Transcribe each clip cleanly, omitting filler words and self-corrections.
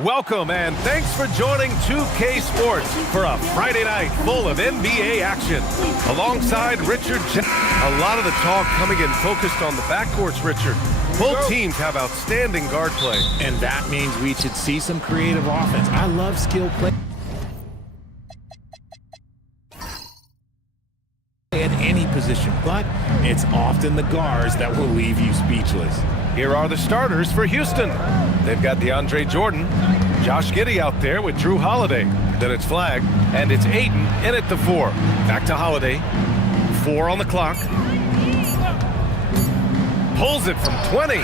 Welcome and thanks for joining 2K Sports for a Friday night full of NBA action. Alongside Richard, a lot of the talk coming in focused on the backcourts, Richard. Both teams have outstanding guard play. And that means we should see some creative offense. I love skill play at any position, but it's often the guards that will leave you speechless. Here are the starters for Houston. They've got DeAndre Jordan, Josh Giddey out there with Drew Holiday. Then it's Flagg, and it's Ayton in at the 4. Back to Holiday. 4 on the clock. Pulls it from 20.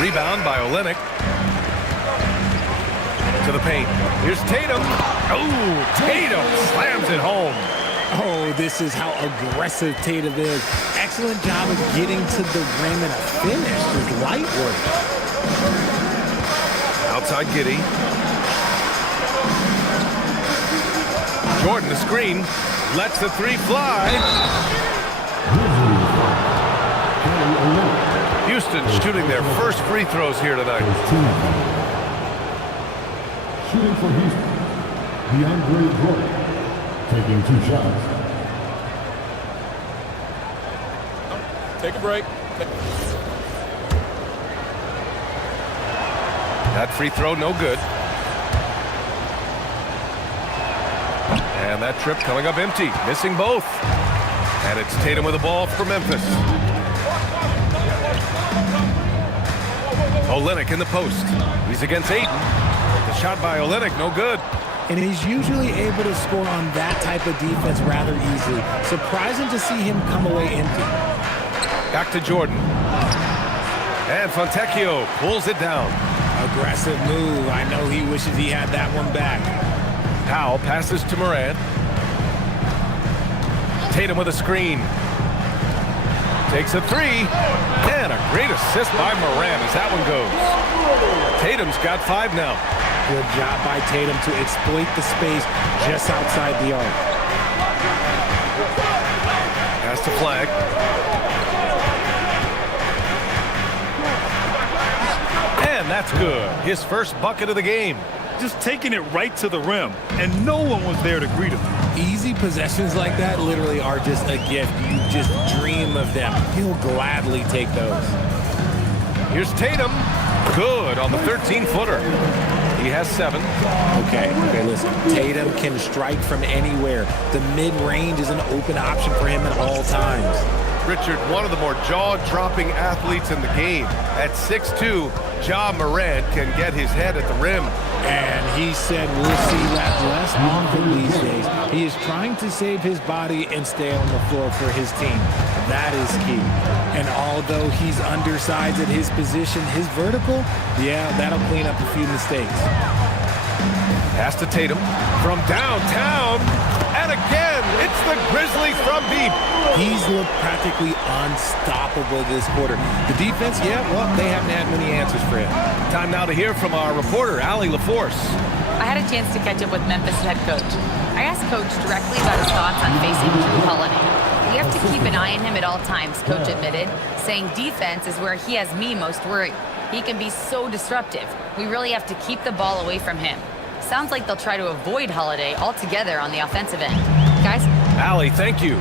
Rebound by Olynyk. To the paint. Here's Tatum. Oh, Tatum slams it home. Oh, this is how aggressive Tatum is. Excellent job of getting to the rim and a finish. Just light work. Outside Giddey. Jordan the screen. Lets the 3 fly. Houston shooting their first free throws here tonight. Shooting for Houston, DeAndre Jordan, taking 2 shots. Take a break. That free throw no good. And that trip coming up empty, missing both. And it's Tatum with the ball for Memphis. Olynyk in the post. He's against Ayton. The shot by Olynyk, no good. And he's usually able to score on that type of defense rather easily. Surprising to see him come away empty. Back to Jordan. And Fontecchio pulls it down. Aggressive move. I know he wishes he had that one back. Powell passes to Morant. Tatum with a screen. Takes a 3. And a great assist by Morant as that one goes. Tatum's got 5 now. Good job by Tatum to exploit the space just outside the arc. Pass to Flagg. And that's good. His first bucket of the game. Just taking it right to the rim, and no one was there to greet him. Easy possessions like that literally are just a gift. You just dream of them. He'll gladly take those. Here's Tatum. Good on the 13-footer. He has 7. Okay, listen. Tatum can strike from anywhere. The mid-range is an open option for him at all times. Richard, one of the more jaw-dropping athletes in the game. At 6'2", Ja Morant can get his head at the rim. And he said we'll see that less often these days. He is trying to save his body and stay on the floor for his team. That is key. And although he's undersized at his position, his vertical, yeah, that'll clean up a few mistakes. Pass to Tatum from downtown. And again, it's the Grizzlies from deep. He's looked practically unstoppable this quarter. The defense, yeah, well, they haven't had many answers for him. Time now to hear from our reporter, Allie LaForce. I had a chance to catch up with Memphis head coach. I asked Coach directly about his thoughts on facing Drew Holiday. We have to keep an eye on him at all times, Coach admitted, saying defense is where he has me most worried. He can be so disruptive. We really have to keep the ball away from him. Sounds like they'll try to avoid Holiday altogether on the offensive end. Guys? Allie, thank you.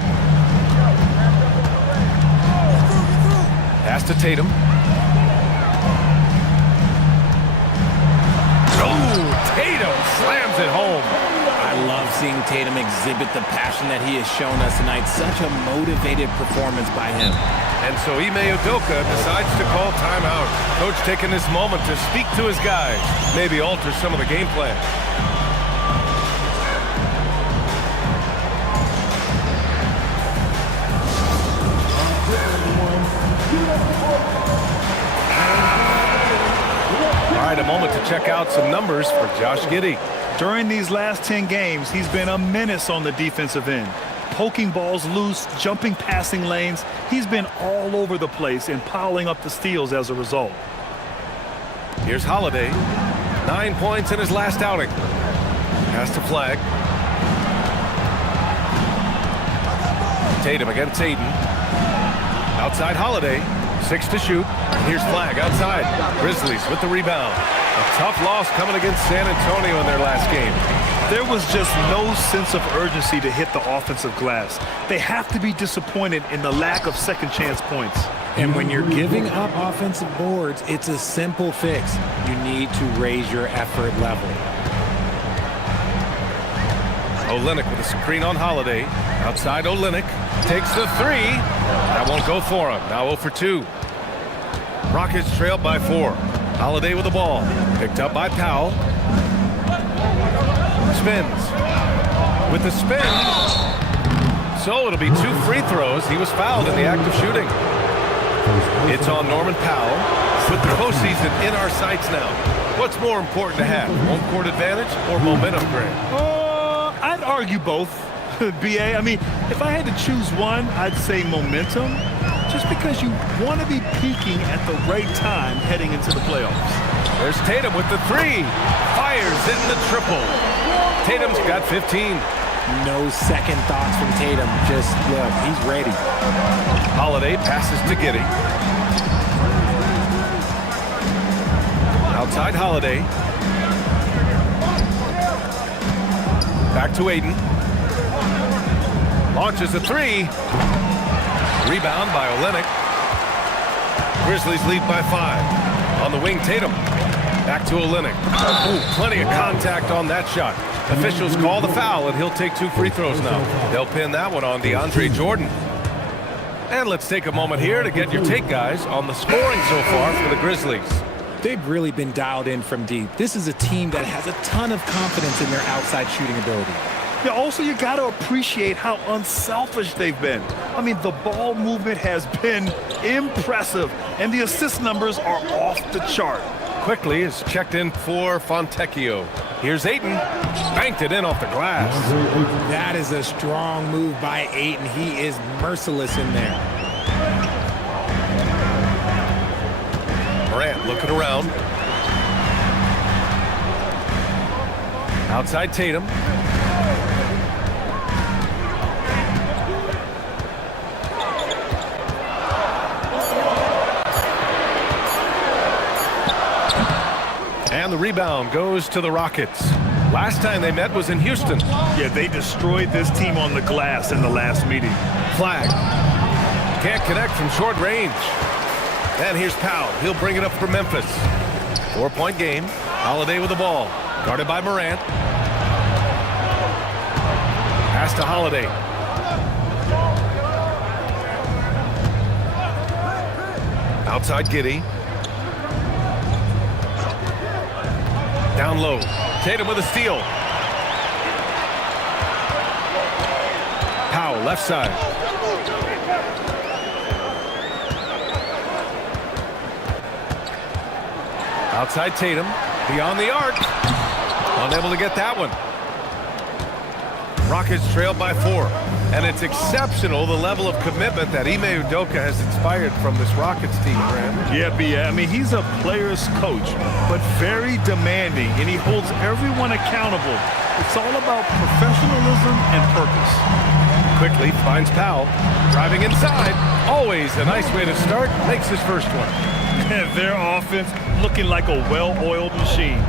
Pass to Tatum. Oh, Tatum slams it home. I love seeing Tatum exhibit the passion that he has shown us tonight. Such a motivated performance by him. And so Ime Udoka decides to call timeout. Coach taking this moment to speak to his guys, maybe alter some of the game plan. All right, a moment to check out some numbers for Josh Giddey. During these last 10 games, he's been a menace on the defensive end. Poking balls loose, jumping passing lanes. He's been all over the place and piling up the steals as a result. Here's Holiday. 9 points in his last outing. Pass to Flagg. Tatum against Ayton. Outside Holiday. 6 to shoot. Here's Flagg outside. Grizzlies with the rebound. A tough loss coming against San Antonio in their last game. There was just no sense of urgency to hit the offensive glass. They have to be disappointed in the lack of second chance points. And when you're giving up offensive boards, it's a simple fix. You need to raise your effort level. Olynyk with a screen on Holiday. Outside Olynyk. Takes the three. That won't go for him. Now 0 for 2. Rockets trailed by 4. Holiday with the ball. Picked up by Powell. Spins. With the spin. So it'll be 2 free throws. He was fouled in the act of shooting. It's on Norman Powell. With the postseason in our sights now. What's more important to have? Home court advantage or momentum, Grant? I'd argue both, BA. I mean, if I had to choose one, I'd say momentum. Just because you want to be peaking at the right time heading into the playoffs. There's Tatum with the 3. Fires in the triple. Tatum's got 15. No second thoughts from Tatum. Just look, he's ready. Holiday passes to Giddey. Outside Holiday. Back to Ayton. Launches a 3. Rebound by Olynyk. Grizzlies lead by 5. On the wing, Tatum. Back to Olynyk. Oh, plenty of contact on that shot. Officials call the foul, and he'll take 2 free throws now. They'll pin that one on DeAndre Jordan. And let's take a moment here to get your take, guys, on the scoring so far for the Grizzlies. They've really been dialed in from deep. This is a team that has a ton of confidence in their outside shooting ability. Yeah, also, you got to appreciate how unselfish they've been. I mean, the ball movement has been impressive, and the assist numbers are off the chart. Quickly is checked in for Fontecchio. Here's Ayton. Banked it in off the glass. That is a strong move by Ayton. He is merciless in there. Morant looking around. Outside Tatum. And the rebound goes to the Rockets. Last time they met was in Houston. Yeah, they destroyed this team on the glass in the last meeting. Flag. Can't connect from short range. And here's Powell. He'll bring it up for Memphis. 4-point game. Holiday with the ball. Guarded by Morant. Pass to Holiday. Outside Giddey. Down low. Tatum with a steal. Powell left side. Outside Tatum. Beyond the arc. Unable to get that one. Rockets trailed by 4. And it's exceptional the level of commitment that Ime Udoka has inspired from this Rockets team, Graham. Yeah, I mean, he's a player's coach, but very demanding, and he holds everyone accountable. It's all about professionalism and purpose. Quickly finds Powell. Driving inside. Always a nice way to start. Makes his first one. Their offense looking like a well-oiled machine.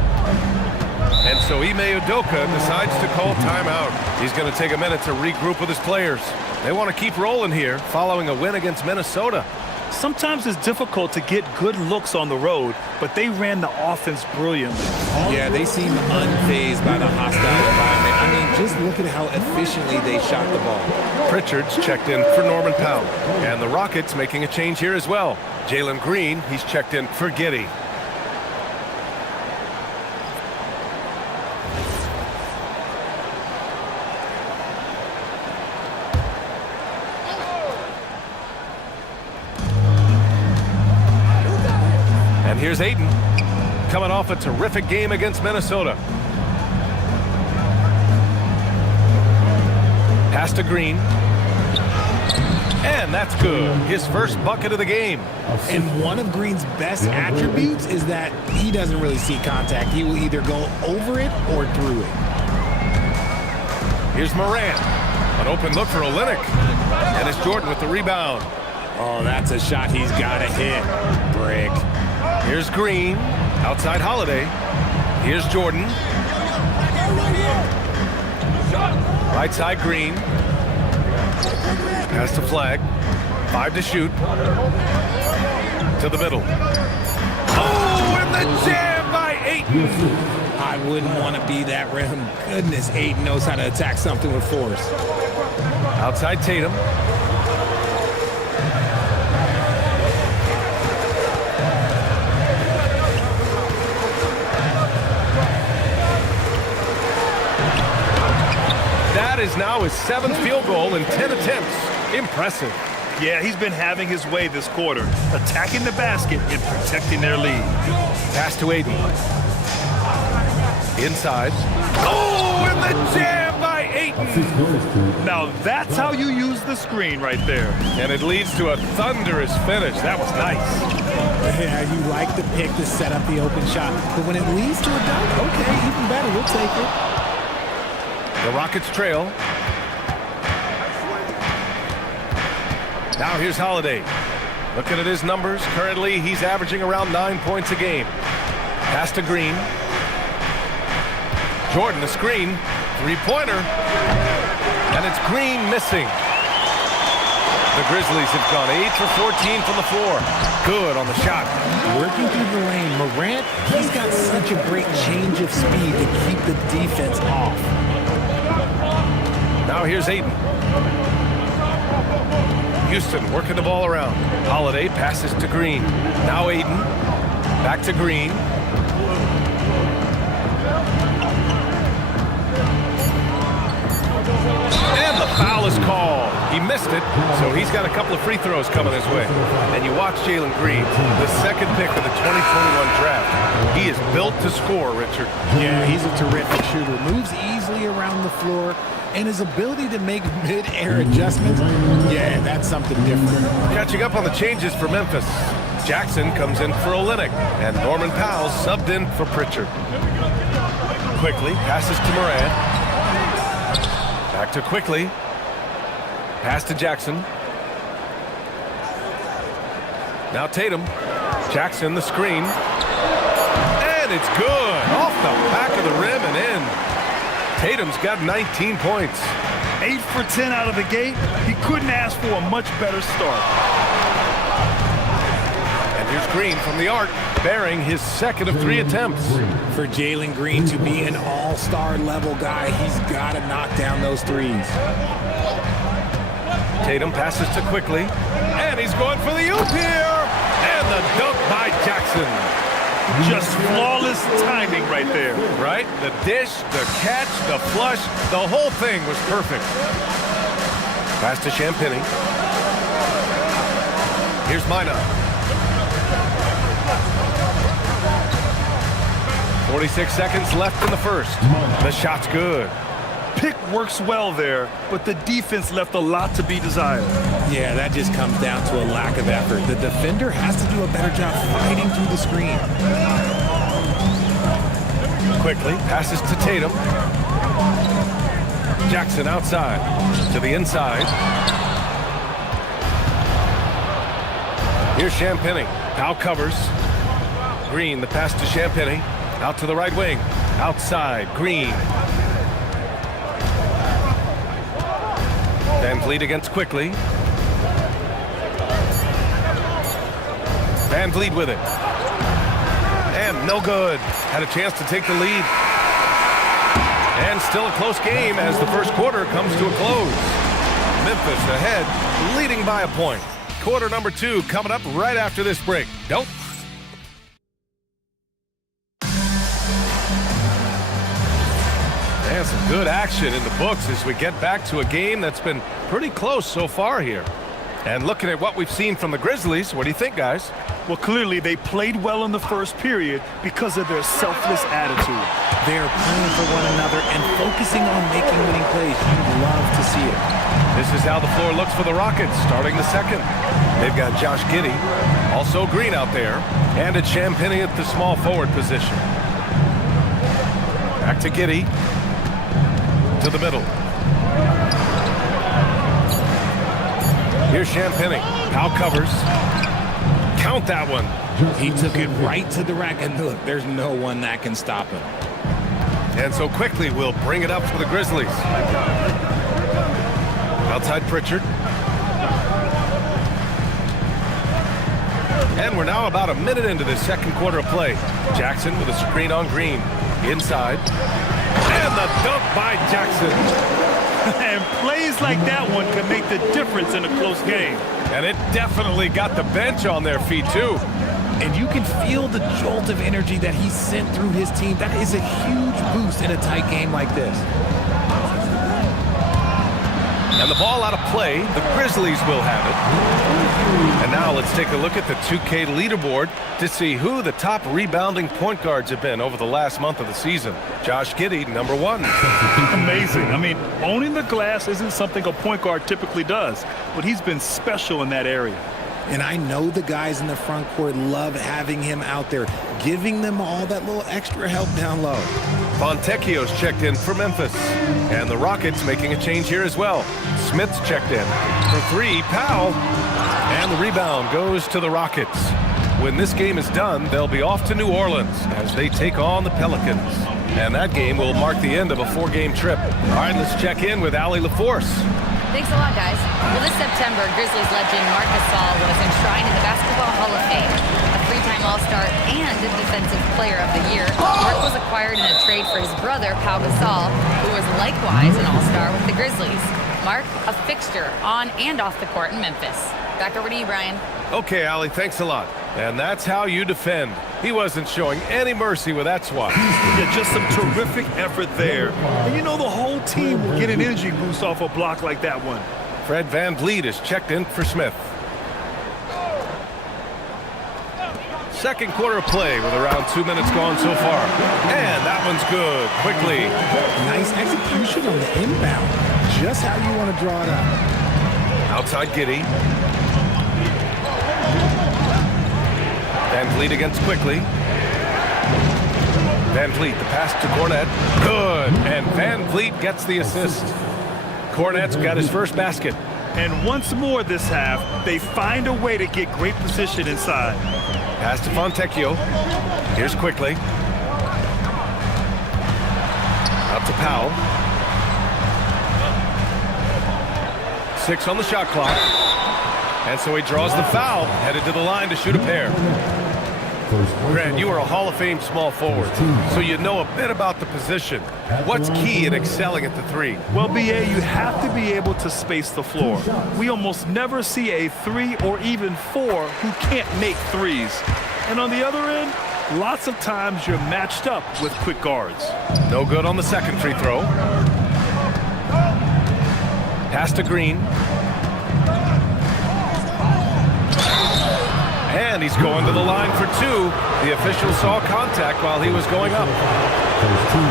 And so Ime Udoka decides to call timeout. He's going to take a minute to regroup with his players. They want to keep rolling here following a win against Minnesota. Sometimes it's difficult to get good looks on the road, but they ran the offense brilliantly. Yeah, they seem unfazed by the hostile environment. I mean, just look at how efficiently they shot the ball. Pritchard's checked in for Norman Powell. And the Rockets making a change here as well. Jalen Green, he's checked in for Giddey. And here's Ayton, coming off a terrific game against Minnesota. Pass to Green. And that's good. His first bucket of the game. And one of Green's best attributes is that he doesn't really see contact. He will either go over it or through it. Here's Morant. An open look for Olynyk. And it's Jordan with the rebound. Oh, that's a shot he's got to hit. Brick. Here's Green. Outside Holiday. Here's Jordan. Right side Green. Pass to Flag. 5 to shoot. To the middle. Oh, and the jam by Ayton. I wouldn't want to be that rim. Goodness, Ayton knows how to attack something with force. Outside Tatum. That is now his 7th field goal in 10 attempts. Impressive. Yeah, he's been having his way this quarter, attacking the basket and protecting their lead. Pass to Ayton. Inside. Oh, and the jam by Ayton. Now that's how you use the screen right there. And it leads to a thunderous finish. That was nice. Yeah, you like the pick to set up the open shot. But when it leads to a dunk, okay, even better. We'll take it. The Rockets trail. Now here's Holiday. Looking at his numbers, currently he's averaging around 9 points a game. Pass to Green. Jordan, the screen. Three-pointer. And it's Green missing. The Grizzlies have gone 8 for 14 from the floor. Good on the shot. Working through the lane, Morant, he's got such a great change of speed to keep the defense off. Now here's Ayton. Houston working the ball around. Holiday passes to Green. Now Ayton. Back to Green. And the foul is called. He missed it, so he's got a couple of free throws coming his way. And you watch Jalen Green, the second pick of the 2021 draft. He is built to score, Richard. Yeah, he's a terrific shooter. Moves easily around the floor. And his ability to make mid-air adjustments, yeah, that's something different. Catching up on the changes for Memphis. Jackson comes in for Olynyk, and Norman Powell subbed in for Pritchard. Quickly passes to Morant. Back to Quickly. Pass to Jackson. Now Tatum. Jackson the screen. And it's good. Off the back of the rim and in. Tatum's got 19 points. 8 for 10 out of the gate. He couldn't ask for a much better start. And here's Green from the arc, bearing his 2nd of 3 attempts. For Jalen Green to be an all-star level guy, he's got to knock down those threes. Tatum passes to Quickly, and he's going for the oop here. And the dunk by Jackson. Just flawless timing right there. Right? The dish, the catch, the flush, the whole thing was perfect. Pass to Champagnie. Here's Minot. 46 seconds left in the first. The shot's good. Pick works well there, but the defense left a lot to be desired. Yeah, that just comes down to a lack of effort. The defender has to do a better job fighting through the screen. Quickly passes to Tatum. Jackson outside to the inside. Here's Champagnie. Powell covers. Green, the pass to Champagnie. Out to the right wing. Outside, Green. Van Vliet against Quickly. Van Vliet with it. And no good. Had a chance to take the lead. And still a close game as the first quarter comes to a close. Memphis ahead, leading by a point. Quarter number 2 coming up right after this break. Don't. And some good action in the books as we get back to a game that's been pretty close so far here. And looking at what we've seen from the Grizzlies, what do you think, guys? Well, clearly they played well in the first period because of their selfless attitude. They're playing for one another and focusing on making winning plays. You'd love to see it. This is how the floor looks for the Rockets starting the second. They've got Josh Giddey, also Green out there, and it's Champagnie at the small forward position. Back to Giddey. To the middle. Here's Champagnie. Powell covers. Count that one. He took it right to the rack, and look, there's no one that can stop him. And so quickly we'll bring it up for the Grizzlies. Outside Pritchard. And we're now about a minute into this second quarter of play. Jackson with a screen on Green. Inside. And the dunk by Jackson. And plays like that one can make the difference in a close game. And it definitely got the bench on their feet, too. And you can feel the jolt of energy that he sent through his team. That is a huge boost in a tight game like this. And the ball out of play, the Grizzlies will have it. And now let's take a look at the 2K leaderboard to see who the top rebounding point guards have been over the last month of the season. Josh Giddey, number 1. Amazing. I mean, owning the glass isn't something a point guard typically does, but he's been special in that area. And I know the guys in the front court love having him out there, giving them all that little extra help down low. Fontecchio's checked in for Memphis. And the Rockets making a change here as well. Smith's checked in. For 3, Powell. And the rebound goes to the Rockets. When this game is done, they'll be off to New Orleans as they take on the Pelicans. And that game will mark the end of a 4-game trip. All right, let's check in with Allie LaForce. Thanks a lot, guys. Well, this September, Grizzlies legend Marc Gasol was enshrined in the Basketball Hall of Fame. A 3-time All-Star and a Defensive Player of the Year, Marc was acquired in a trade for his brother, Pau Gasol, who was likewise an All-Star with the Grizzlies. Marc, a fixture on and off the court in Memphis. Back over to you, Brian. Okay, Allie, thanks a lot. And that's how you defend. He wasn't showing any mercy with that swat. Yeah, just some terrific effort there. And you know the whole team will get an energy boost off a block like that one. Fred VanVleet is checked in for Smith. Second quarter of play with around 2 minutes gone so far. And that one's good. Quickly. Nice execution on the inbound. Just how you want to draw it up. Outside Giddey. VanVleet against Quickly. VanVleet, the pass to Kornet. Good. And VanVleet gets the assist. Kornet's got his first basket. And once more this half, they find a way to get great position inside. Pass to Fontecchio. Here's Quickly. Out to Powell. 6 on the shot clock. And so he draws the foul, headed to the line to shoot a pair. Grant, you are a Hall of Fame small forward, so you know a bit about the position. What's key in excelling at the 3? Well, BA, you have to be able to space the floor. We almost never see a 3 or even 4 who can't make threes. And on the other end, lots of times you're matched up with quick guards. No good on the second free throw. Pass to Green. And he's going to the line for 2. The official saw contact while he was going up.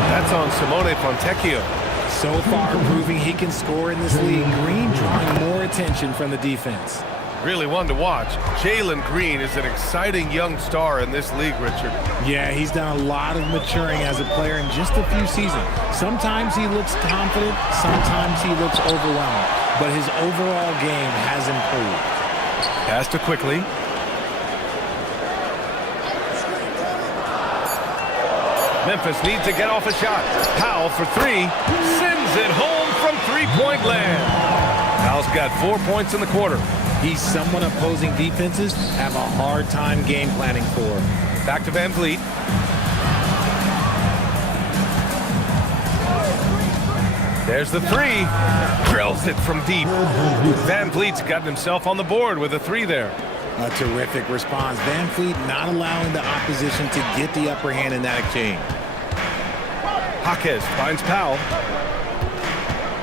That's on Simone Fontecchio. So far, proving he can score in this league. Green drawing more attention from the defense. Really one to watch. Jalen Green is an exciting young star in this league, Richard. Yeah, he's done a lot of maturing as a player in just a few seasons. Sometimes he looks confident, sometimes he looks overwhelmed. But his overall game has improved. Pass to Quickly. Memphis needs to get off a shot. Powell for 3. Sends it home from three-point land. Powell's got 4 points in the quarter. He's someone opposing defenses have a hard time game planning for. Back to VanVleet. There's the 3. Drills it from deep. VanVleet's gotten himself on the board with a 3 there. A terrific response. VanVleet not allowing the opposition to get the upper hand in that exchange. Jaquez finds Powell.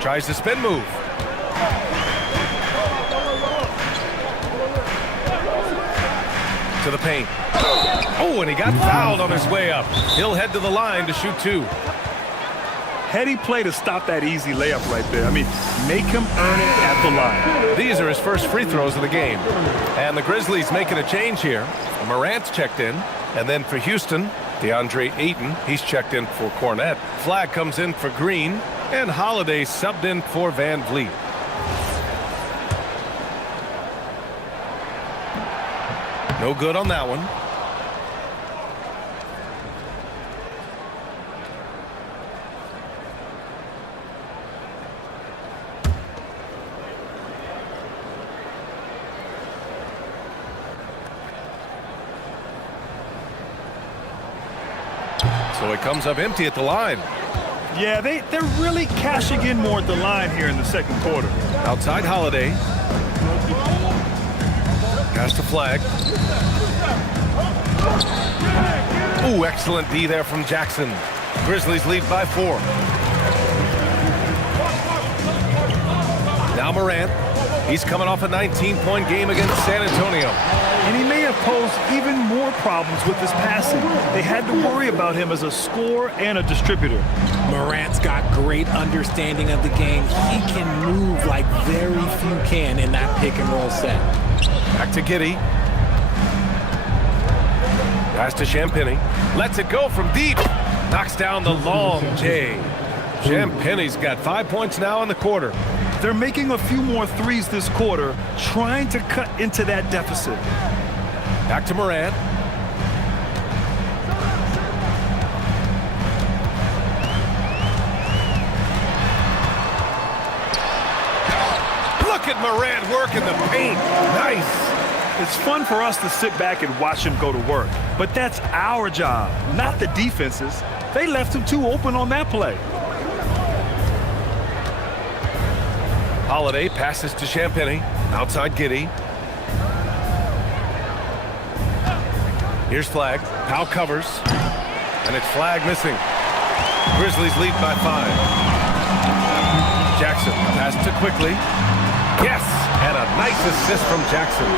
Tries the spin move. To the paint. Oh, and he got fouled on his way up. He'll head to the line to shoot 2. Heady play to stop that easy layup right there. I mean, make him earn it at the line. These are his first free throws of the game. And the Grizzlies making a change here. Morant's checked in. And then for Houston, DeAndre Ayton, he's checked in for Kornet. Flag comes in for Green. And Holiday subbed in for VanVleet. No good on that one. So it comes up empty at the line. Yeah, they're really cashing in more at the line here in the second quarter. Outside Holiday. Pass the flag. Ooh, excellent D there from Jackson. Grizzlies lead by 4. Now Morant. He's coming off a 19-point game against San Antonio. And he may have posed even more problems with his passing. They had to worry about him as a scorer and a distributor. Morant's got great understanding of the game. He can move like very few can in that pick and roll set. Back to Giddey. Pass to Champagnie. Lets it go from deep. Knocks down the long J. Champagnie's got 5 points now in the quarter. They're making a few more threes this quarter, trying to cut into that deficit. Back to Morant. Look at Morant working the paint. Nice. It's fun for us to sit back and watch him go to work, but that's our job, not the defense's. They left him too open on that play. Holiday passes to Champagnie. Outside Giddey. Here's Flag. Powell covers. And it's Flag missing. Grizzlies lead by 5. Jackson pass to Quickly. Yes! And a nice assist from Jackson.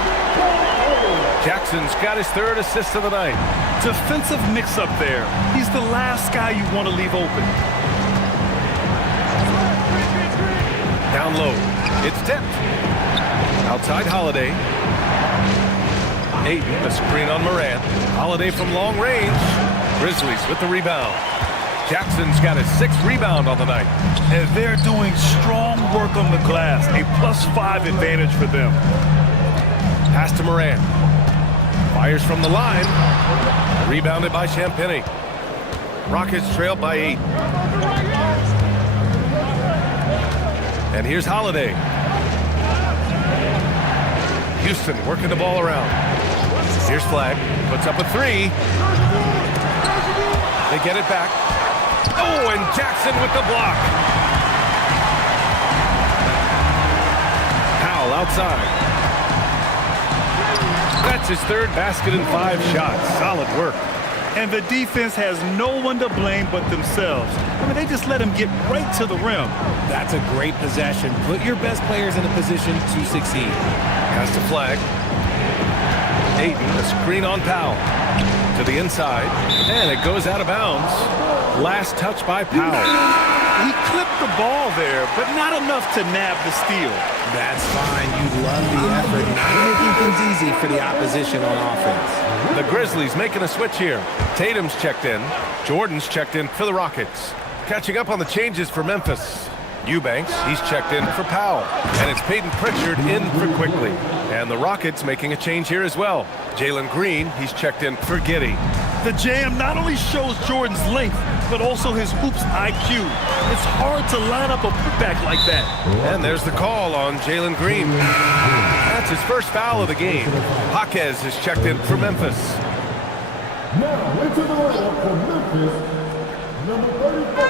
Jackson's got his 3rd assist of the night. Defensive mix-up there. He's the last guy you want to leave open. Down low. It's tipped. Outside Holiday. Ayton, the screen on Morant. Holiday from long range. Grizzlies with the rebound. Jackson's got his 6th rebound on the night. And they're doing strong work on the glass. A +5 advantage for them. Pass to Morant. Fires from the line. Rebounded by Champagnie. Rockets trail by 8. And here's Holiday. Houston working the ball around. Here's Flag. Puts up a 3. They get it back. Oh, and Jackson with the block. Powell outside. That's his 3rd basket in 5 shots. Solid work. And the defense has no one to blame but themselves. I mean, they just let him get right to the rim. That's a great possession. Put your best players in a position to succeed. Pass to Flag. Ayton, a screen on Powell. To the inside. And it goes out of bounds. Last touch by Powell. He clipped the ball there, but not enough to nab the steal. That's fine. You love the effort. Not making things easy for the opposition on offense. The Grizzlies making a switch here. Tatum's checked in. Jordan's checked in for the Rockets. Catching up on the changes for Memphis. Eubanks, he's checked in for Powell. And it's Peyton Pritchard in for Quickly. And the Rockets making a change here as well. Jalen Green, he's checked in for Giddey. The jam not only shows Jordan's length, but also his hoops IQ. It's hard to line up a putback like that. And there's the call on Jalen Green. That's his 1st foul of the game. Jaquez is checked in for Memphis. Now into the lineup for Memphis, number 34,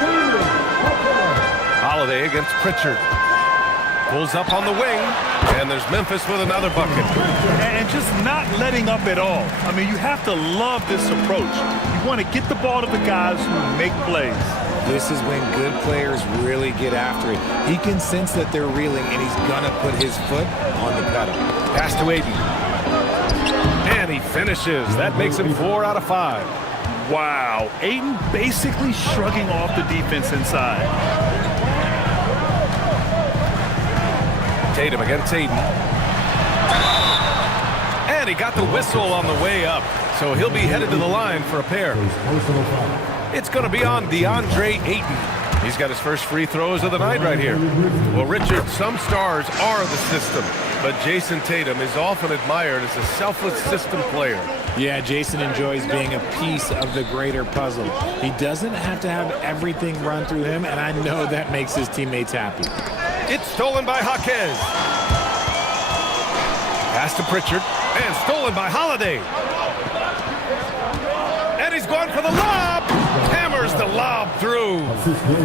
Jalen Jaquez. Holiday against Pritchard. Pulls up on the wing, and there's Memphis with another bucket. And just not letting up at all. I mean, you have to love this approach. You want to get the ball to the guys who make plays. This is when good players really get after it. He can sense that they're reeling, and he's going to put his foot on the pedal. Pass to Ayton. And he finishes. That makes him 4 out of 5. Wow. Ayton basically shrugging off the defense inside. Tatum against Ayton. And he got the whistle on the way up. So he'll be headed to the line for a pair. It's going to be on DeAndre Ayton. He's got his 1st free throws of the night right here. Well, Richard, some stars are the system, but Jason Tatum is often admired as a selfless system player. Yeah, Jason enjoys being a piece of the greater puzzle. He doesn't have to have everything run through him, and I know that makes his teammates happy. It's stolen by Jaquez. Pass to Pritchard, and stolen by Holiday. And he's going for the lob. Hammers the lob through.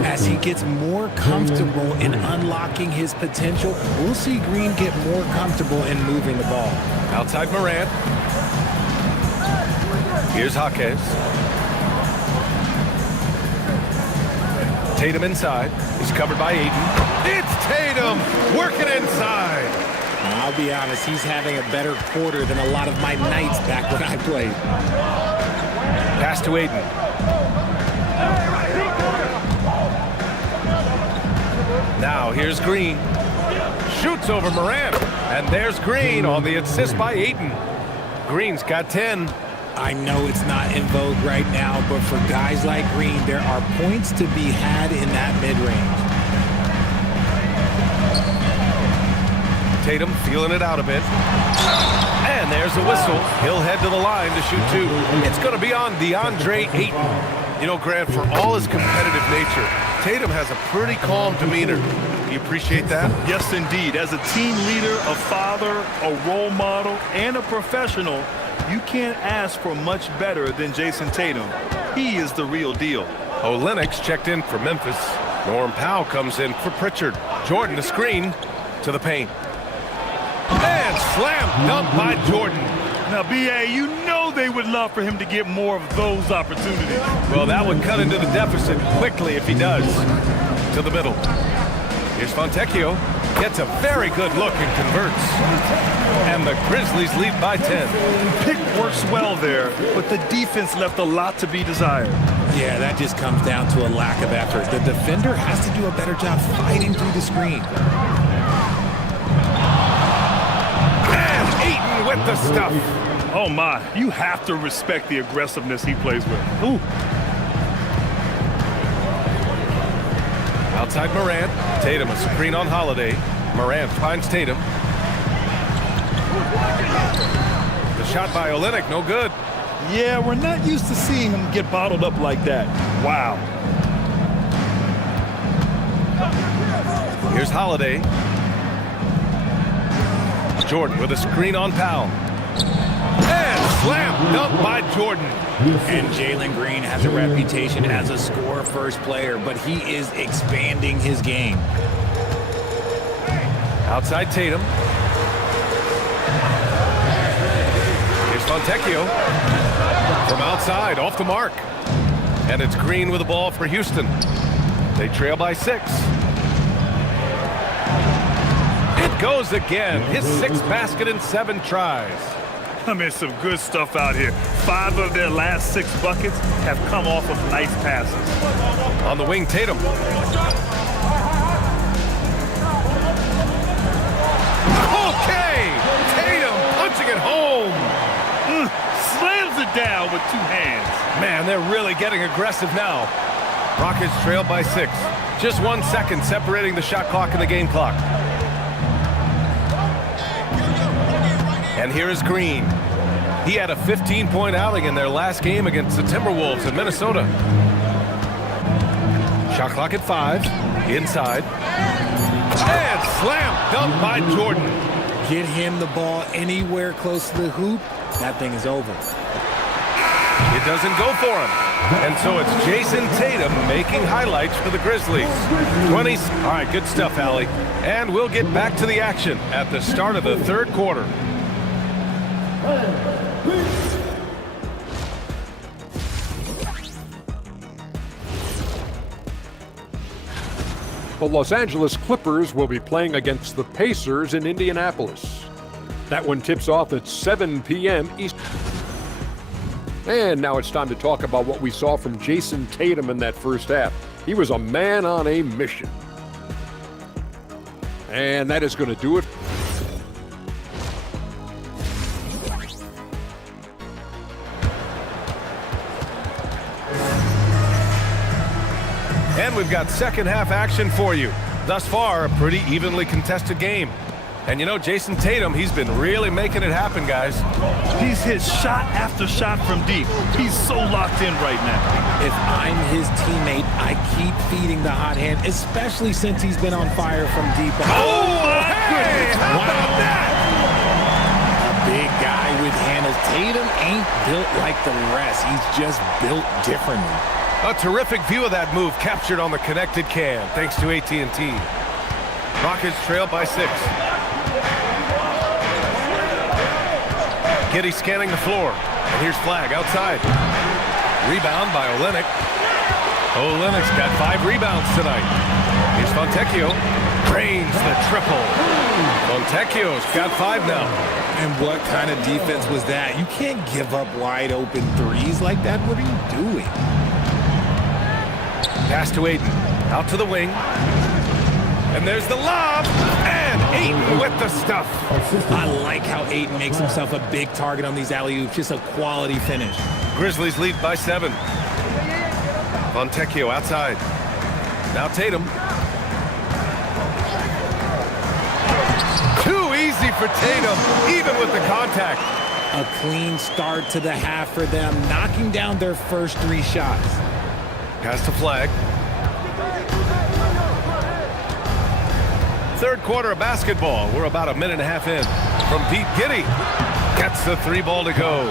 As he gets more comfortable in unlocking his potential, we'll see Green get more comfortable in moving the ball. Outside Morant. Here's Jaquez. Tatum inside. He's covered by Ayton. It's Tatum working inside. I'll be honest, he's having a better quarter than a lot of my nights back when I played. Pass to Ayton. Now here's Green. Shoots over Morant. And there's Green on the assist by Ayton. Green's got 10. I know it's not in vogue right now, but for guys like Green, there are points to be had in that mid-range. Tatum feeling it out a bit. And there's a whistle. He'll head to the line to shoot two. It's going to be on DeAndre Ayton. You know, Grant, for all his competitive nature, Tatum has a pretty calm demeanor. You appreciate that? Yes, indeed. As a team leader, a father, a role model, and a professional, you can't ask for much better than Jason Tatum. He is the real deal. Olynyk checked in for Memphis. Norm Powell comes in for Pritchard. Jordan the screen to the paint. And slam dunk by Jordan. Now, B.A., you know they would love for him to get more of those opportunities. Well, that would cut into the deficit quickly if he does. To the middle. Here's Fontecchio. Gets a very good look and converts. And the Grizzlies lead by 10. Pick works well there, but the defense left a lot to be desired. Yeah, that just comes down to a lack of effort. The defender has to do a better job fighting through the screen. And Ayton with the stuff. Oh, my. You have to respect the aggressiveness he plays with. Ooh. Outside Morant. Tatum a screen on Holiday. Morant finds Tatum. The shot by Olynyk, no good. Yeah, we're not used to seeing him get bottled up like that. Wow. Here's Holiday. Jordan with a screen on Powell. And slam dunk by Jordan. And Jalen Green has a reputation as a score-first player, but he is expanding his game. Outside Tatum. Here's Fontecchio. From outside, off the mark. And it's Green with the ball for Houston. They trail by 6. It goes again. His 6th basket in 7 tries. I mean, some good stuff out here. 5 of their last 6 buckets have come off of nice passes. On the wing, Tatum. Okay! Tatum punching it home. Slams it down with 2 hands. Man, they're really getting aggressive now. Rockets trail by 6. Just 1 second separating the shot clock and the game clock. And here is Green. He had a 15-point outing in their last game against the Timberwolves in Minnesota. Shot clock at 5. Inside. And slam dunk by Jordan. Get him the ball anywhere close to the hoop, that thing is over. It doesn't go for him. And so it's Jason Tatum making highlights for the Grizzlies. 20. All right, good stuff, Allie. And we'll get back to the action at the start of the 3rd quarter. The Los Angeles Clippers will be playing against the Pacers in Indianapolis. That one tips off at 7 p.m. Eastern. And now it's time to talk about what we saw from Jason Tatum in that first half. He was a man on a mission. And that is going to do it. And we've got second half action for you. Thus far, a pretty evenly contested game. And you know, Jason Tatum, he's been really making it happen, guys. He's hit shot after shot from deep. He's so locked in right now. If I'm his teammate, I keep feeding the hot hand, especially since he's been on fire from deep. Oh, hey! How about that? A big guy with handles. Tatum ain't built like the rest. He's just built differently. A terrific view of that move captured on the connected cam, thanks to AT&T. Rockets trail by 6. Giddey scanning the floor. And here's Flag outside. Rebound by Olynyk. Olynyk's got 5 rebounds tonight. Here's Fontecchio. Drains the triple. Fontecchio's got 5 now. And what kind of defense was that? You can't give up wide open threes like that. What are you doing? Pass to Ayton. Out to the wing. And there's the lob. And Ayton with the stuff. I like how Ayton makes himself a big target on these alley-oops. Just a quality finish. Grizzlies lead by 7. Fontecchio outside. Now Tatum. Too easy for Tatum, even with the contact. A clean start to the half for them, knocking down their first 3 shots. Pass to Flag. Third quarter of basketball. We're about a minute and a half in. From Pete Giddey. Gets the 3 ball to go.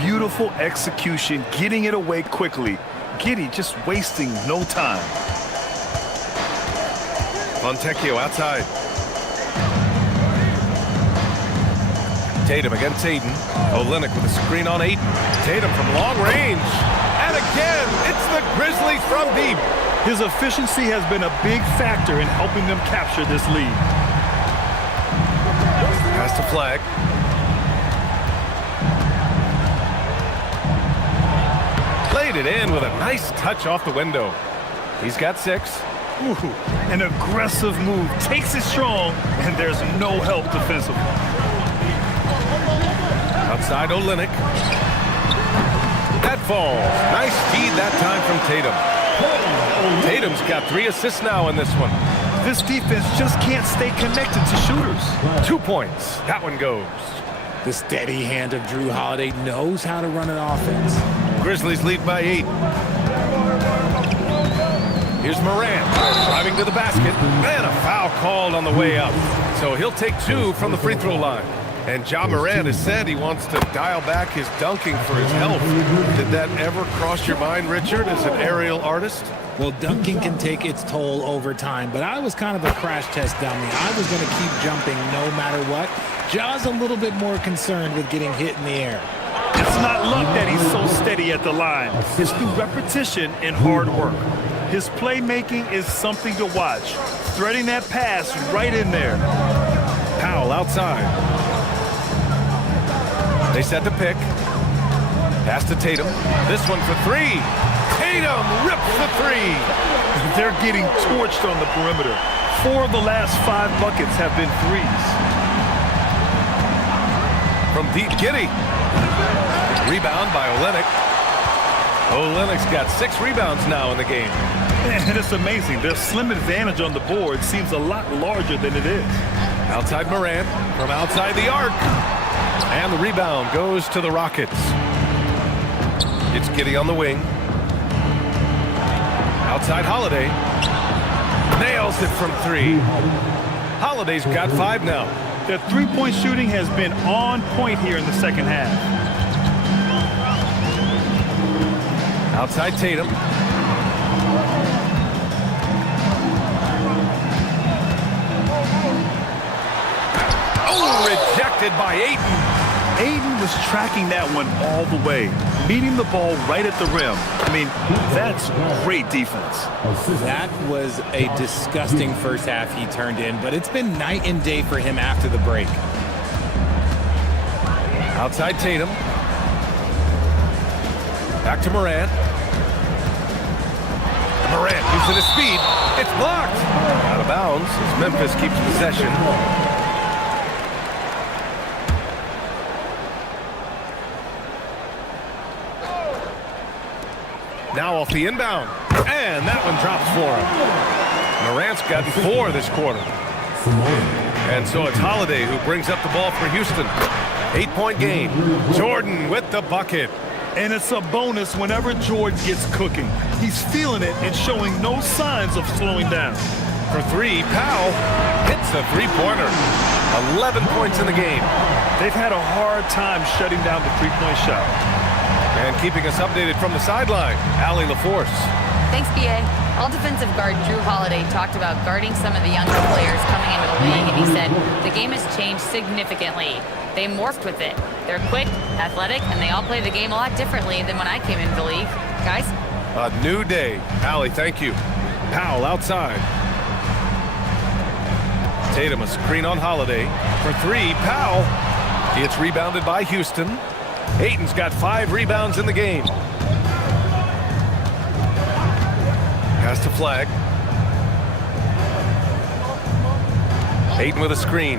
Beautiful execution, getting it away quickly. Giddey just wasting no time. Fontecchio outside. Tatum against Ayton. Olynyk with a screen on Ayton. Tatum from long range. And again, it's the Grizzlies from deep. His efficiency has been a big factor in helping them capture this lead. Pass to Flag. Played it in with a nice touch off the window. He's got 6. Ooh, an aggressive move. Takes it strong, and there's no help defensively. Outside Olynyk. That falls. Nice feed that time from Tatum. Tatum's got 3 assists now in this one. This defense just can't stay connected to shooters. 2 points. That one goes. The steady hand of Drew Holiday knows how to run an offense. Grizzlies lead by 8. Here's Morant driving to the basket. And a foul called on the way up. So he'll take 2 from the free throw line. And Ja Morant has said he wants to dial back his dunking for his health. Did that ever cross your mind, Richard, as an aerial artist? Well, dunking can take its toll over time, but I was kind of a crash test dummy. I was going to keep jumping no matter what. Ja's a little bit more concerned with getting hit in the air. It's not luck that he's so steady at the line. It's through repetition and hard work. His playmaking is something to watch. Threading that pass right in there. Powell outside. They set the pick. Pass to Tatum. This one for 3. Tatum rips the 3. They're getting torched on the perimeter. 4 of the last 5 buckets have been threes. From Pete Giddey. Rebound by Olynyk. Olynyk's got 6 rebounds now in the game. And it's amazing. Their slim advantage on the board seems a lot larger than it is. Outside Morant. From outside the arc. And the rebound goes to the Rockets. It's Giddey on the wing. Outside Holiday. Nails it from 3. Holiday's got 5 now. Their three-point shooting has been on point here in the second half. Outside Tatum. Oh, rejected by Ayton. Ayton was tracking that one all the way, meeting the ball right at the rim. I mean, that's great defense. That was a disgusting first half he turned in, but it's been night and day for him after the break. Outside Tatum. Back to Morant. Morant using his speed. It's blocked. Out of bounds as Memphis keeps possession. Now off the inbound. And that one drops for him. Morant's got 4 this quarter. And so it's Holiday who brings up the ball for Houston. 8-point game. Jordan with the bucket. And it's a bonus whenever Jordan gets cooking. He's feeling it and showing no signs of slowing down. For three, Powell hits a three-pointer. 11 points in the game. They've had a hard time shutting down the three-point shot. And keeping us updated from the sideline, Allie LaForce. Thanks, B.A. All defensive guard Drew Holiday talked about guarding some of the younger players coming into the league, and he said the game has changed significantly. They morphed with it. They're quick, athletic, and they all play the game a lot differently than when I came into the league. Guys? A new day. Allie, thank you. Powell outside. Tatum a screen on Holiday. For three, Powell. It's rebounded by Houston. Ayton's got 5 rebounds in the game. Pass to Flag. Ayton with a screen.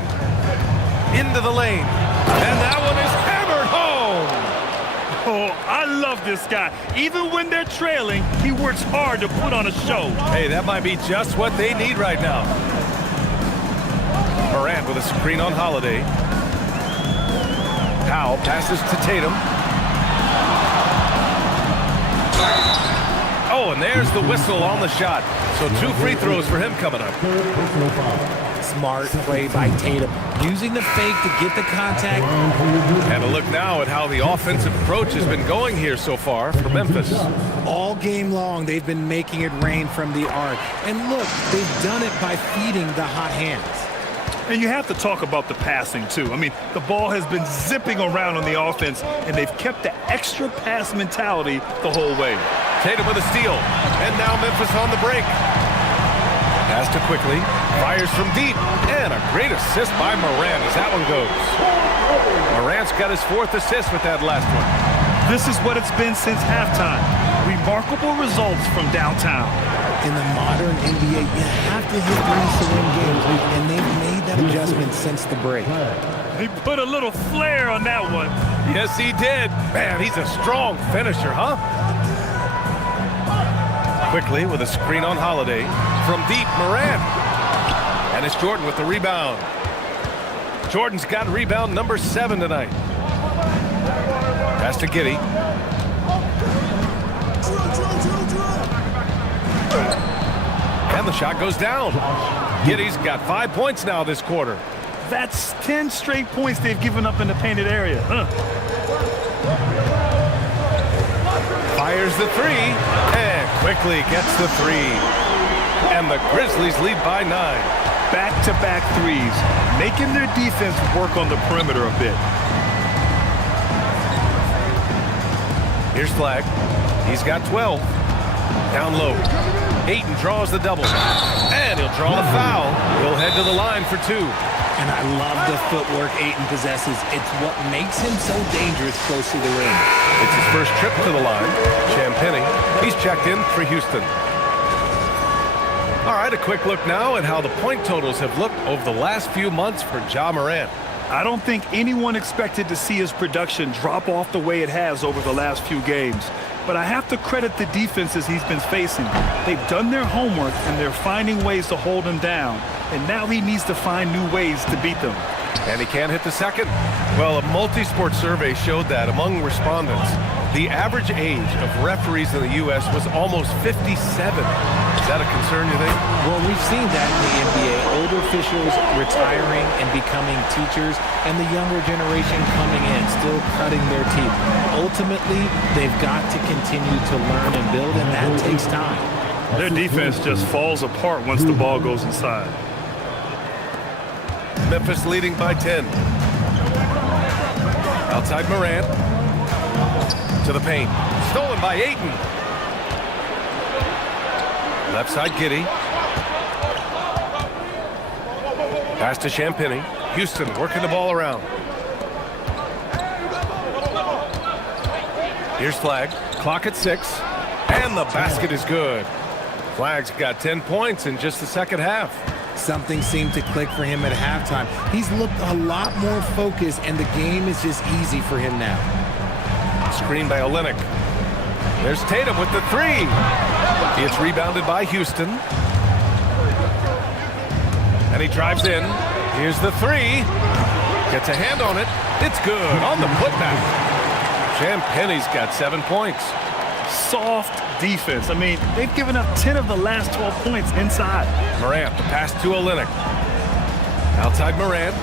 Into the lane. And that one is hammered home. Oh, I love this guy. Even when they're trailing, he works hard to put on a show. Hey, that might be just what they need right now. Morant with a screen on Holiday. Powell passes to Tatum. Oh, and there's the whistle on the shot. So 2 free throws for him coming up. Smart play by Tatum, using the fake to get the contact. And a look now at how the offensive approach has been going here so far for Memphis. All game long, they've been making it rain from the arc. And look, they've done it by feeding the hot hands. And you have to talk about the passing, too. I mean, the ball has been zipping around on the offense, and they've kept the extra pass mentality the whole way. Tatum with a steal. And now Memphis on the break. Pass to Quickly. Fires from deep. And a great assist by Morant as that one goes. Morant's got his 4th assist with that last one. This is what it's been since halftime. Remarkable results from downtown. In the modern NBA, you have to hit threes to win games, and they've made that adjustment since the break. He put a little flair on that one. Yes, he did. Man, he's a strong finisher, huh? Quickly with a screen on Holiday. From deep, Morant. And it's Jordan with the rebound. Jordan's got rebound number 7 tonight. Pass to Giddey. And the shot goes down. Giddey's got 5 points now this quarter. That's 10 straight points they've given up in the painted area. Fires the 3 and quickly gets the 3. And the Grizzlies lead by 9. Back-to-back threes, making their defense work on the perimeter a bit. Here's Flag. He's got 12. Down low. Ayton draws the double. And he'll draw the foul. He'll head to the line for 2. And I love the footwork Ayton possesses. It's what makes him so dangerous close to the rim. It's his first trip to the line. Champagnie. He's checked in for Houston. All right, a quick look now at how the point totals have looked over the last few months for Ja Morant. I don't think anyone expected to see his production drop off the way it has over the last few games. But I have to credit the defenses he's been facing. They've done their homework, and they're finding ways to hold him down. And now he needs to find new ways to beat them. And he can't hit the second? Well, a multi-sport survey showed that among respondents, the average age of referees in the U.S. was almost 57. Is that a concern, you think? Well, we've seen that in the NBA. Older officials retiring and becoming teachers, and the younger generation coming in, still cutting their teeth. Ultimately, they've got to continue to learn and build, and that takes time. Their defense just falls apart once the ball goes inside. Memphis leading by 10. Outside Morant. To the paint. Stolen by Ayton. Left side Giddey. Pass to Champagnie. Houston working the ball around. Here's Flag. Clock at 6. And the basket is good. Flag's got 10 points in just the second half. Something seemed to click for him at halftime. He's looked a lot more focused, and the game is just easy for him now. Screen by Olynyk. There's Tatum with the 3. It's rebounded by Houston. And he drives in. Here's the 3. Gets a hand on it. It's good on the putback. Champagnie's got 7 points. soft defense. I mean, they've given up 10 of the last 12 points inside. Morant, the pass to Olynyk. Outside Morant.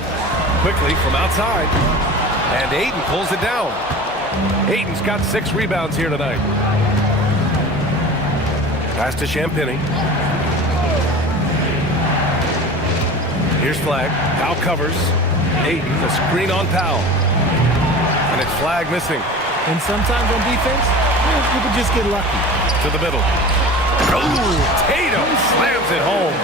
Quickly from outside. And Ayton pulls it down. Ayton's got 6 rebounds here tonight. Pass to Champagnie. Here's Flag. Powell covers. Ayton, a screen on Powell. And it's Flag missing. And sometimes on defense, you can just get lucky. To the middle. Oh, Tatum slams it home.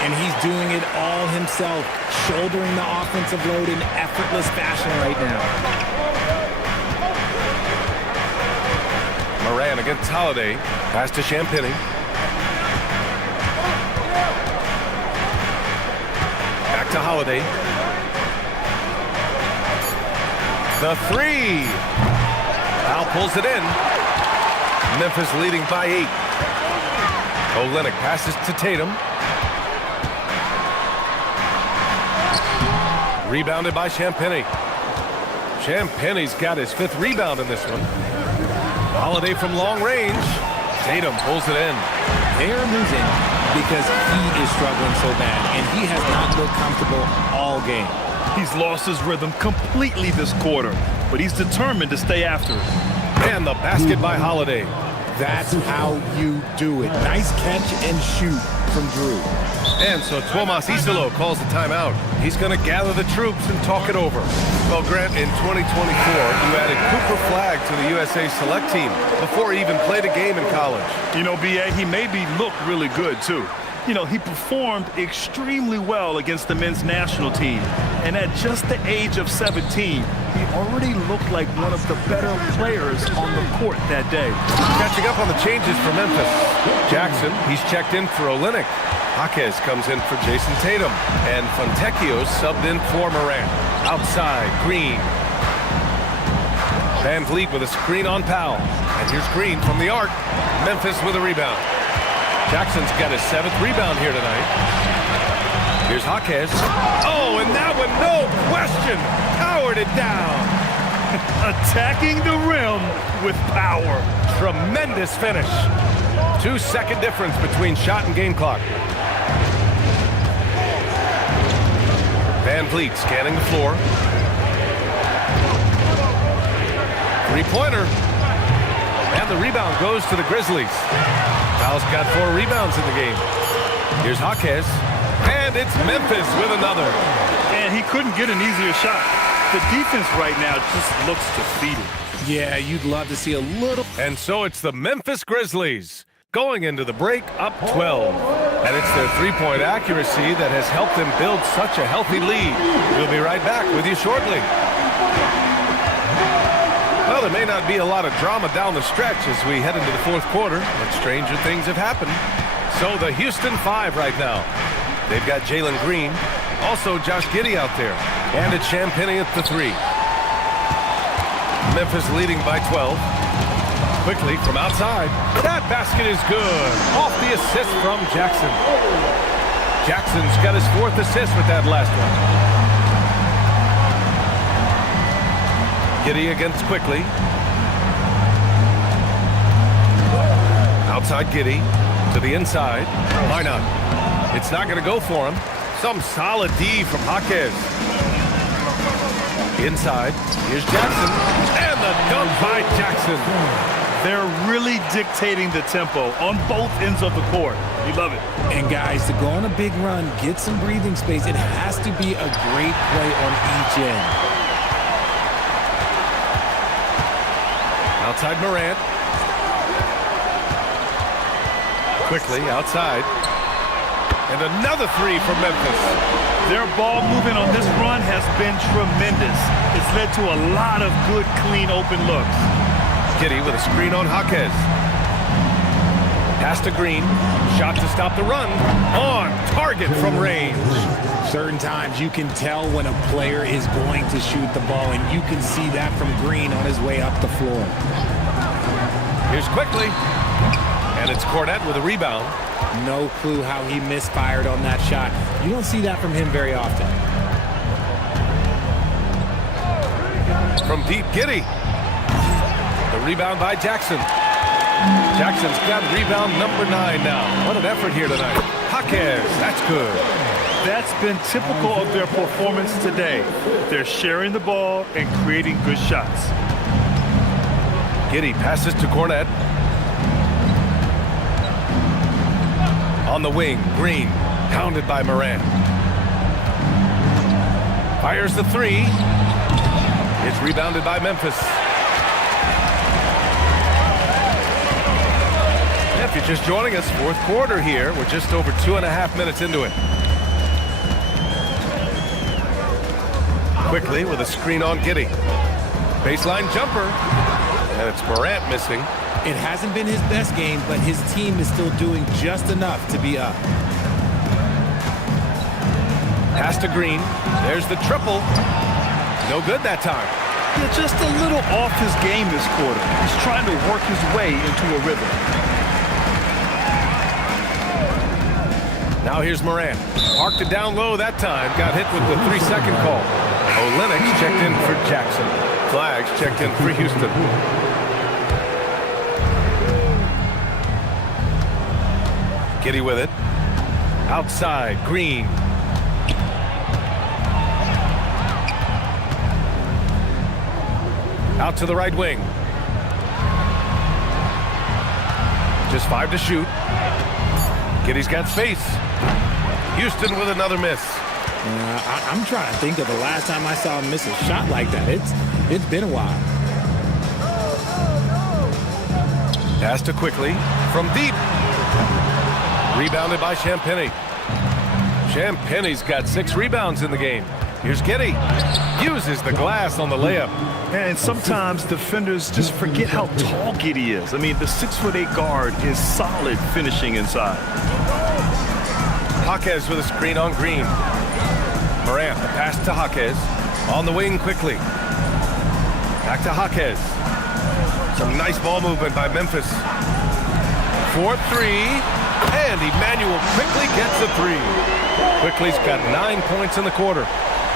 And he's doing it all himself, shouldering the offensive load in effortless fashion right now. Moran against Holiday. Pass to Champagnie. Back to Holiday. The 3. Powell pulls it in. Memphis leading by 8. Olynyk passes to Tatum. Rebounded by Champagnie. Champagnie's got his 5th rebound in this one. Holiday from long range. Tatum pulls it in. They are losing because he is struggling so bad, and he has not looked comfortable all game. He's lost his rhythm completely this quarter, but he's determined to stay after it. And the basket by Holiday. That's how you do it. Nice catch and shoot from Drew. And so Tuomas Isolo calls the timeout. He's going to gather the troops and talk it over. Well, Grant, in 2024, you added Cooper Flag to the USA Select team before he even played a game in college. You know, B.A., he made me look really good, too. You know, he performed extremely well against the men's national team. And at just the age of 17, he already looked like one of the better players on the court that day. Catching up on the changes for Memphis. Jackson, he's checked in for Olynyk. Jaquez comes in for Jason Tatum. And Fontecchio subbed in for Morant. Outside, Green. Van Vliet with a screen on Powell. And here's Green from the arc. Memphis with a rebound. Jackson's got his 7th rebound here tonight. Here's Jaquez. Oh, and that one, no question, powered it down. Attacking the rim with power. Tremendous finish. 2-second difference between shot and game clock. Van Vliet scanning the floor. 3-pointer. And the rebound goes to the Grizzlies. Powell's got 4 rebounds in the game. Here's Jaquez. And it's Memphis with another. And he couldn't get an easier shot. The defense right now just looks defeated. Yeah, you'd love to see a little. And so it's the Memphis Grizzlies going into the break up 12. And it's their 3-point accuracy that has helped them build such a healthy lead. We'll be right back with you shortly. Well, there may not be a lot of drama down the stretch as we head into the 4th quarter, but stranger things have happened. So the Houston 5 right now. They've got Jalen Green, also Josh Giddey out there, and it's Champagnie at the 3. Memphis leading by 12. Quickly from outside. That basket is good. Off the assist from Jackson. Jackson's got his 4th assist with that last one. Giddey against Quickly. Outside Giddey to the inside. Why not? It's not going to go for him. Some solid D from Jaquez. Inside. Here's Jackson. And the dunk by Jackson. They're really dictating the tempo on both ends of the court. We love it. And guys, to go on a big run, get some breathing space, it has to be a great play on each end. Outside Morant. Quickly outside. And another 3 from Memphis. Their ball movement on this run has been tremendous. It's led to a lot of good, clean, open looks. Giddey with a screen on Jaquez. Pass to Green. Shot to stop the run. On target from range. Certain times you can tell when a player is going to shoot the ball, and you can see that from Green on his way up the floor. Here's Quickly. And it's Cornette with a rebound. No clue how he misfired on that shot. You don't see that from him very often. From deep, Giddey. The rebound by Jackson. Jackson's got rebound number 9 now. What an effort here tonight. Jaquez, that's good. That's been typical of their performance today. They're sharing the ball and creating good shots. Giddey passes to Kornet. On the wing, Green, pounded by Morant. Fires the 3. It's rebounded by Memphis. If you're just joining us, fourth quarter here. We're just over 2.5 minutes into it. Quickly with a screen on Giddey. Baseline jumper. And it's Morant missing. It hasn't been his best game, but his team is still doing just enough to be up. Pass to Green. There's the triple. No good that time. Yeah, just a little off his game this quarter. He's trying to work his way into a rhythm. Now here's Morant. Parked it down low that time. Got hit with the 3-second call. Olynyk checked in for Jackson. Flags checked in for Houston. Giddey with it. Outside, Green. Out to the right wing. Just 5 to shoot. Giddey's got space. Houston with another miss. I'm trying to think of the last time I saw him miss a shot like that. It's been a while. Pass to Quickly from deep. Rebounded by Champagnie. Champagnie's got 6 rebounds in the game. Here's Giddey. Uses the glass on the layup. And sometimes defenders just forget how tall Giddey is. I mean, the 6'8" guard is solid finishing inside. Jaquez with a screen on Green. Morant, the pass to Jaquez. On the wing quickly. Back to Jaquez. Some nice ball movement by Memphis. 4-3. And Emmanuel Quickly gets a 3. Quickly's got 9 points in the quarter.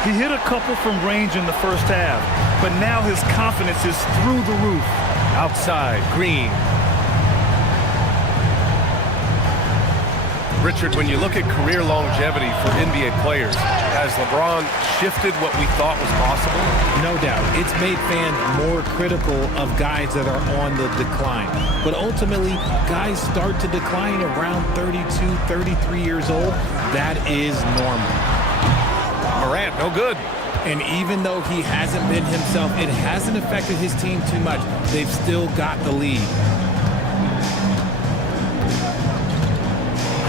He hit a couple from range in the first half, but now his confidence is through the roof. Outside, Green. Richard, when you look at career longevity for NBA players, has LeBron shifted what we thought was possible? No doubt. It's made fans more critical of guys that are on the decline. But ultimately, guys start to decline around 32, 33 years old. That is normal. Morant, no good. And even though he hasn't been himself, it hasn't affected his team too much. They've still got the lead.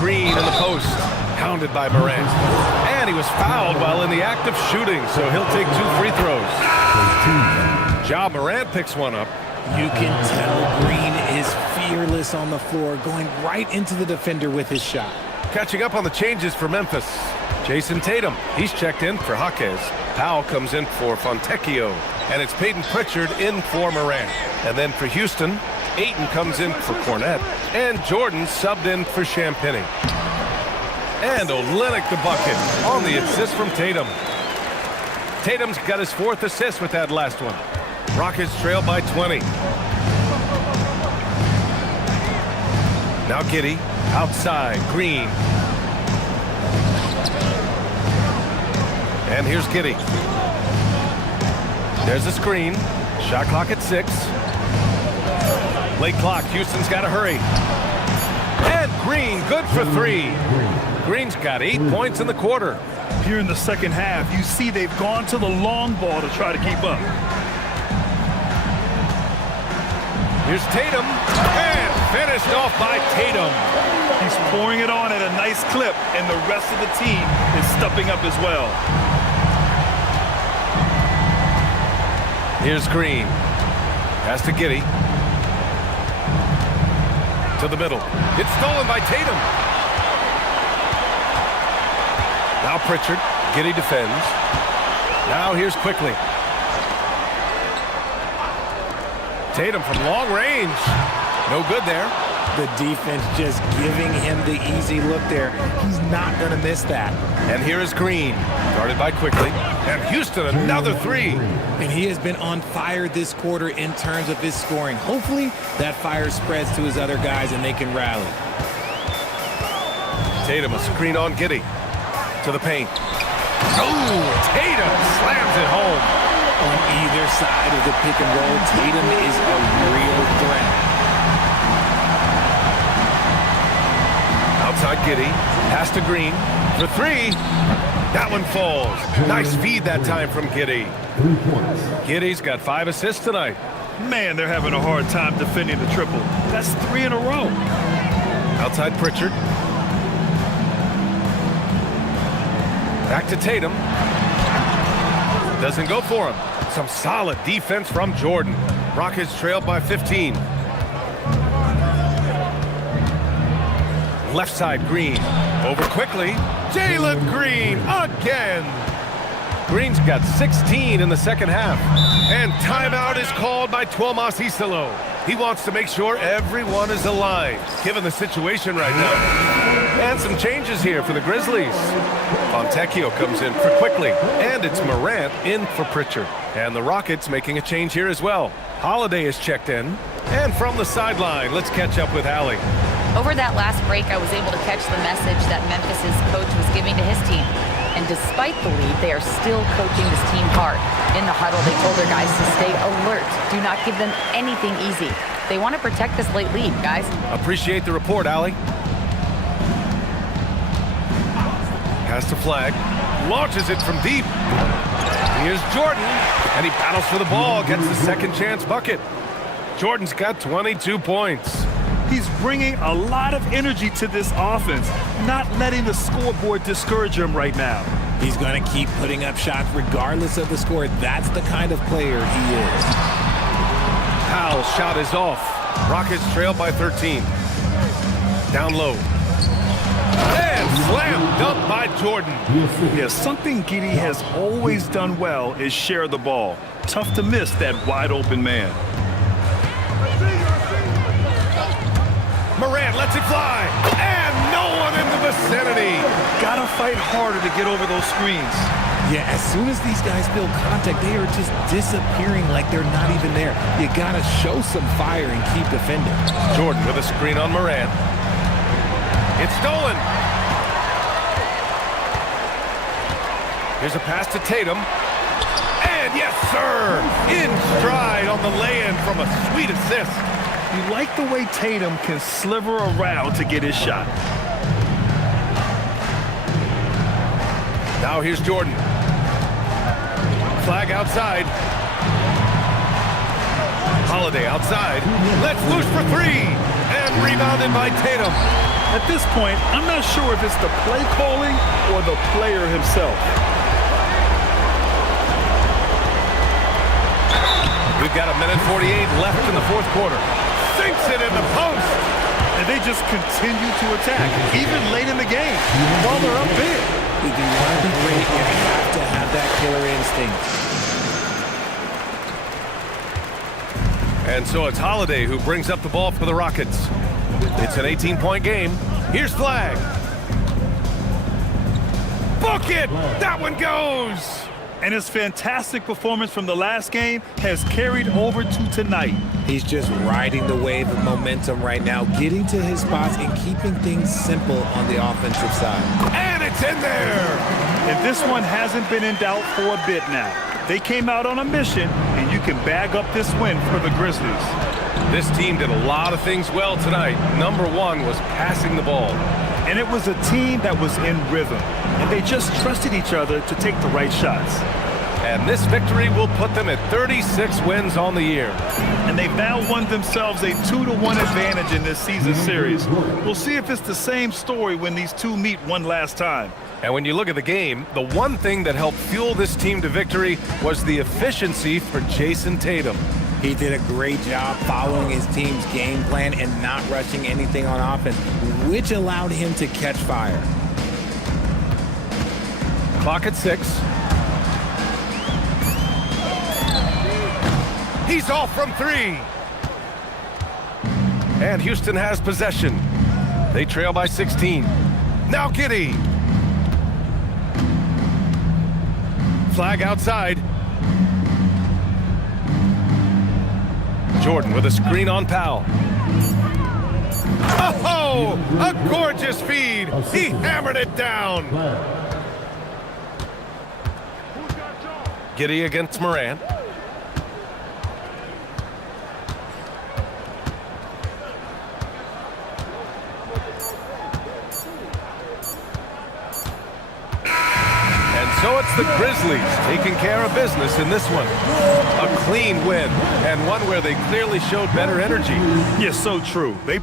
Green in the post, pounded by Morant. And he was fouled while in the act of shooting, so he'll take 2 free throws. Ja Morant picks one up. You can tell Green is fearless on the floor, going right into the defender with his shot. Catching up on the changes for Memphis. Jason Tatum, he's checked in for Jaquez. Powell comes in for Fontecchio. And it's Peyton Pritchard in for Morant. And then for Houston, Ayton comes in for Kornet. And Jordan subbed in for Champagnie. And Olynyk the bucket on the assist from Tatum. Tatum's got his 4th assist with that last one. Rockets trail by 20. Now Giddey, outside, Green. And here's Giddey. There's a screen. Shot clock at 6. Late clock, Houston's got to hurry. And Green, good for 3. Green's got 8 points in the quarter. Here in the second half, you see they've gone to the long ball to try to keep up. Here's Tatum, and finished off by Tatum. He's pouring it on at a nice clip, and the rest of the team is stepping up as well. Here's Green. Pass to Giddey. To the middle. It's stolen by Tatum. Now Pritchard. Giddey defends. Now here's Quickly. Tatum from long range. No good there. The defense just giving him the easy look there. He's not going to miss that. And here is Green, guarded by Quickly. And Houston, another three. And he has been on fire this quarter in terms of his scoring. Hopefully, that fire spreads to his other guys and they can rally. Tatum, a screen on Giddey. To the paint. Oh, Tatum slams it home. On either side of the pick and roll, Tatum is a real threat. Outside Giddey, pass to Green for three. That one falls. Nice feed that time from Giddey. 3 points. Giddey's got 5 assists tonight. Man, they're having a hard time defending the triple. That's 3 in a row. Outside Pritchard. Back to Tatum. Doesn't go for him. Some solid defense from Jordan. Rockets trail by 15. Left side Green. Over Quickly. Jalen Green again. Green's got 16 in the second half. And timeout is called by Tuomas Isalo. He wants to make sure everyone is aligned, given the situation right now. And some changes here for the Grizzlies. Fontecchio comes in for Quickly. And it's Morant in for Pritchard. And the Rockets making a change here as well. Holiday is checked in. And from the sideline, let's catch up with Allie. Over that last break, I was able to catch the message that Memphis's coach was giving to his team. And despite the lead, they are still coaching this team hard. In the huddle, they told their guys to stay alert. Do not give them anything easy. They want to protect this late lead, guys. Appreciate the report, Allie. Pass to Flag. Launches it from deep. Here's Jordan. And he battles for the ball. Gets the second chance bucket. Jordan's got 22 points. He's bringing a lot of energy to this offense, not letting the scoreboard discourage him right now. He's going to keep putting up shots regardless of the score. That's the kind of player he is. Powell's shot is off. Rockets trail by 13. Down low. And slam dunk by Jordan. Yeah, something Giddey has always done well is share the ball. Tough to miss that wide open man. Morant lets it fly, and no one in the vicinity. Gotta fight harder to get over those screens. Yeah, as soon as these guys feel contact, they are just disappearing like they're not even there. You gotta show some fire and keep defending. Jordan with a screen on Morant. It's stolen. Here's a pass to Tatum. And yes, sir, in stride on the lay-in from a sweet assist. You like the way Tatum can sliver around to get his shot. Now here's Jordan. Flag outside. Holiday outside. Lets loose for three. And rebounded by Tatum. At this point, I'm not sure if it's the play calling or the player himself. We've got 1:48 left in the fourth quarter. Sinks it in the post. And they just continue to attack, even late in the game, while they're up big. If you want to be great, you have to have that killer instinct. And so it's Holiday who brings up the ball for the Rockets. It's an 18-point game. Here's Flag. Book it! That one goes! And his fantastic performance from the last game has carried over to tonight. He's just riding the wave of momentum right now, getting to his spots and keeping things simple on the offensive side. And it's in there! And this one hasn't been in doubt for a bit now. They came out on a mission, and you can bag up this win for the Grizzlies. This team did a lot of things well tonight. Number one was passing the ball. And it was a team that was in rhythm, and they just trusted each other to take the right shots. And this victory will put them at 36 wins on the year. And they've now won themselves a 2-1 advantage in this season series. We'll see if it's the same story when these two meet one last time. And when you look at the game, the one thing that helped fuel this team to victory was the efficiency for Jason Tatum. He did a great job following his team's game plan and not rushing anything on offense, which allowed him to catch fire. Clock at 6. He's off from 3. And Houston has possession. They trail by 16. Now Giddey. Flag outside. Jordan with a screen on Powell. Oh, a gorgeous feed. He hammered it down. Giddey against Morant. So it's the Grizzlies taking care of business in this one. A clean win, and one where they clearly showed better energy. Yes, so true. They